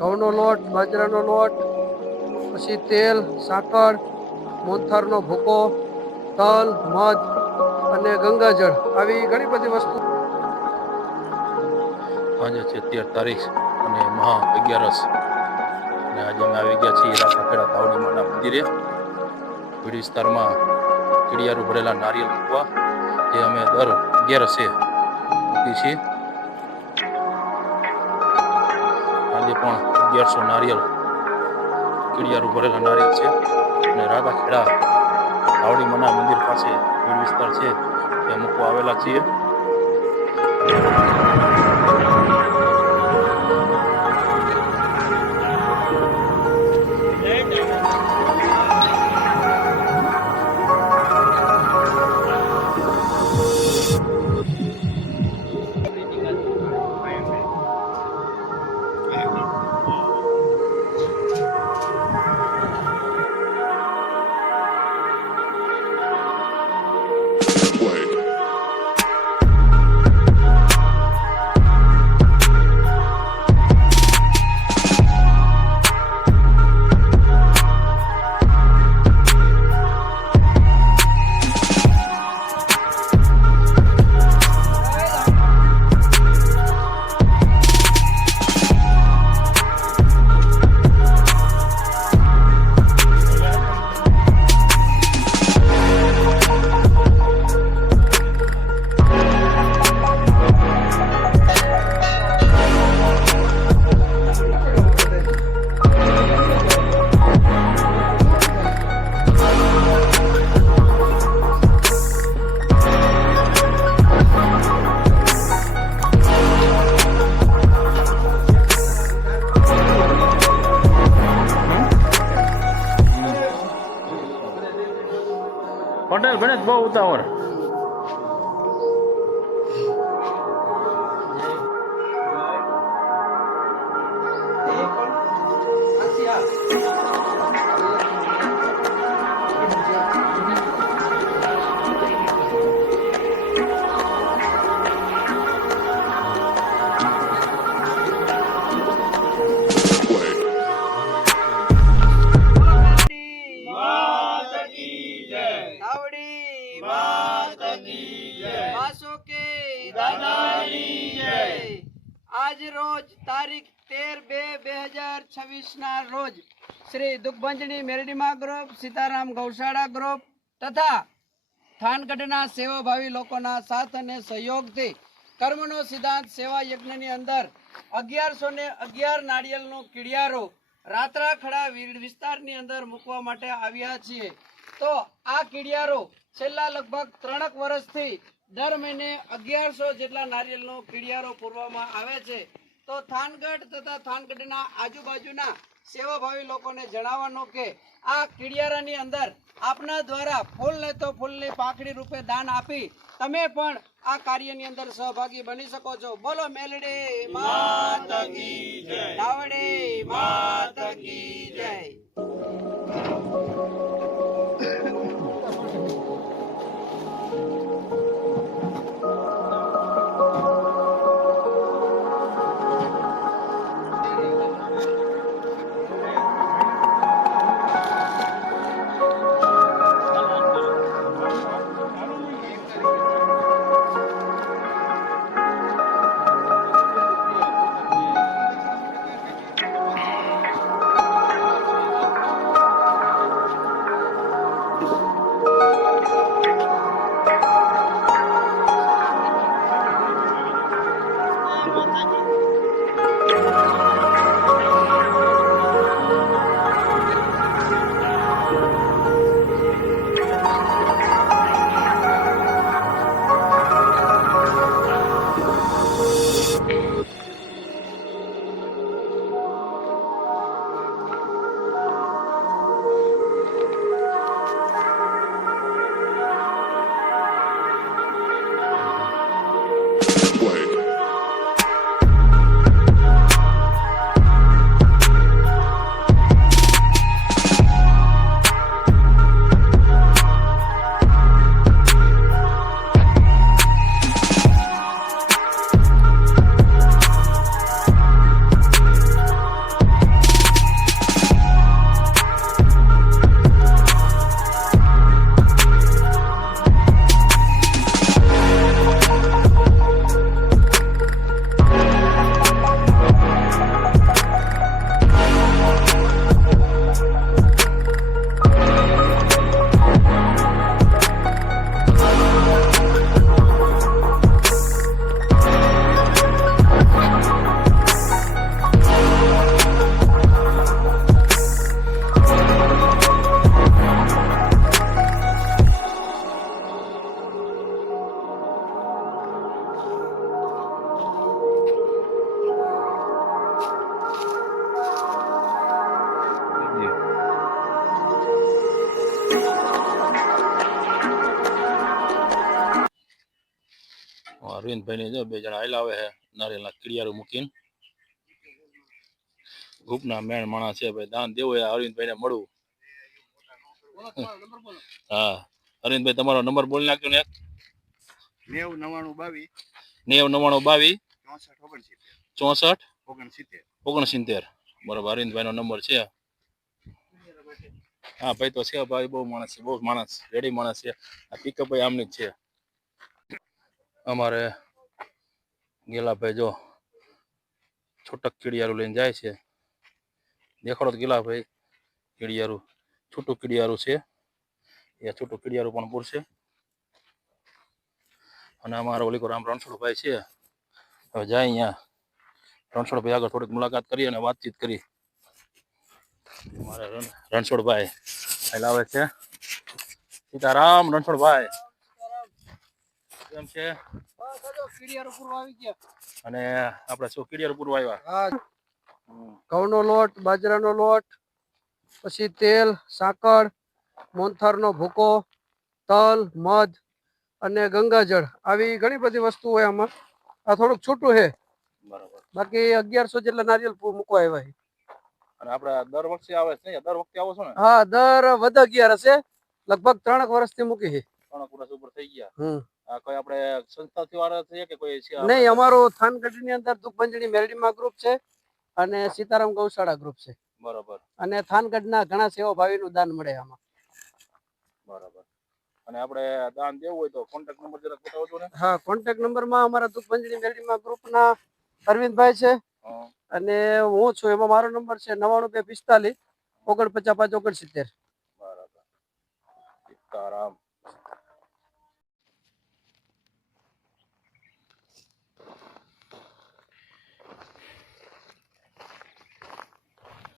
ઘઉંનો લોટ, બાજરાનો લોટ, પછી તેલ, સાકર, મોહનથાળનો ભૂકો, તલ, મધ અને ગંગાજળ આવી ઘણી બધી વસ્તુ. આજે છે 13 તારીખ અને મહા 11 અને આજે અમે આવી ગયા છીએ રાખાખેડા ધાવડી માના મંદિરે. ભીડ વિસ્તારમાં કીડિયારું ભરેલા નારિયેળ મૂકવા જે અમે દર 11 મૂકી છીએ. આજે પણ 1100 નારિયેળ કીડિયારું ભરેલા નારિયેળ છે અને રાખાખેડા ધાવડી માના મંદિર પાસે ભીડ વિસ્તાર છે ત્યાં મૂકવા આવેલા છીએ. પટેલ ગણેશ બહુ ઉતાવળ. આજ રોજ તારીખ 13/2/2026 ના રોજ શ્રી દુઃખભંજની મેરડીમા ગ્રુપ, સીતારામ ગૌશાળા ગ્રુપ તથા થાનગઢના સેવાભાવી લોકોના સાથ અને સહયોગથી કર્મનો સિદ્ધાંત સેવા યજ્ઞની અંદર 1111 નાળિયેરનો કીડિયારો રાત્રાખડા વિસ્તારની અંદર મૂકવા માટે આવ્યા છીએ. તો આ કીડિયારો છેલ્લા લગભગ 3 વર્ષથી દર મહિને 1100 જેટલા નારિયેળનો કીડિયારો પૂરવામાં આવે છે. તો થાનગઢ તથા થાનગઢના આજુબાજુના સેવાભાવી લોકોને જણાવવાનું કે આ કીડિયારાની અંદર આપના દ્વારા ફૂલ ને તો ફૂલની પાંખડી રૂપે દાન આપી તમે પણ આ કાર્યની અંદર સહભાગી બની શકો છો. બોલો મેલડી માત કી જય, ધાવડી માત કી જય. અરવિંદભાઈ ને જો 2 જણા હાલ્યા આવે છે નારિયેળના કીડિયારું મૂકીને. ગ્રુપના મેન માણસ છે ભાઈ, દાન દેવું હોય અરવિંદભાઈ ને મળવું. હા અરવિંદભાઈ તમારો નંબર બોલી નાખ્યો ને. 90 90 99 62 64 64 69. બરાબર, અરવિંદભાઈ નો નંબર છે. હા ભાઈ તો છે ભાઈ, બહુ માણસ છે, બહુ માણસ રેડી માણસ છે. આ પિકઅપ ભાઈ આમની જ છે. અમારે ગેલાભાઈ જો છૂટક કીડિયારું લઈને જાય છે. દેખાડો તો ગેલાભાઈ કીડિયારું, છૂટું કીડિયારું છે એ, છૂટું કીડિયારું પણ પૂરશે. અને અમારો ઓલીકો રામ રણછોડભાઈ છે. હવે જાય અહીંયા રણછોડભાઈ આગળ થોડીક મુલાકાત કરી અને વાતચીત કરી. મારા રણછોડભાઈ હાલ આવે છે. સીતારામ રણછોડભાઈ, કેમ છે? અને આપણે શું કીડિયારું પૂરવા આવ્યા? હા, ઘઉંનો લોટ, બાજરાનો લોટ, પછી તેલ, સાકર, મોહનથાળનો ભૂકો, તલ, મધ અને ગંગાજળ, આવી ઘણી બધી વસ્તુ હોય આમાં. આ થોડુંક છૂટું છે, બરાબર. બાકી 1100 જેટલા નારિયેળ મૂકવા આવ્યા છે. અને આપણે દર વખતે આવે છે ને? દર વખતે આવો છો ને? હા, દર વધ 11 હશે, લગભગ 3 વર્ષથી મૂકી છે. 3 વર્ષ ઉપર થઈ ગયા. આ કોઈ આપણે સંસ્થાથી વાળા છે કે કોઈ છે? નહીં, અમારો થાનગઢની અંદર દુખભંજણી મેરડીમાં ગ્રુપ છે અને સીતારામ ગૌશાળા ગ્રુપ છે. બરાબર. અને થાનગઢના ઘણા સેવાભાવીનું દાન મળે આમાં. બરાબર. અને આપણે દાન દેવું હોય તો કોન્ટેક્ટ નંબર જરાક બતાવો છો ને? હા, કોન્ટેક્ટ નંબરમાં અમારા દુખભંજણી મેરડીમાં ગ્રુપના અરવિંદભાઈ છે અને હું છું. એમાં મારો નંબર છે 92 45 49 5 69. બરાબર. સીતારામ.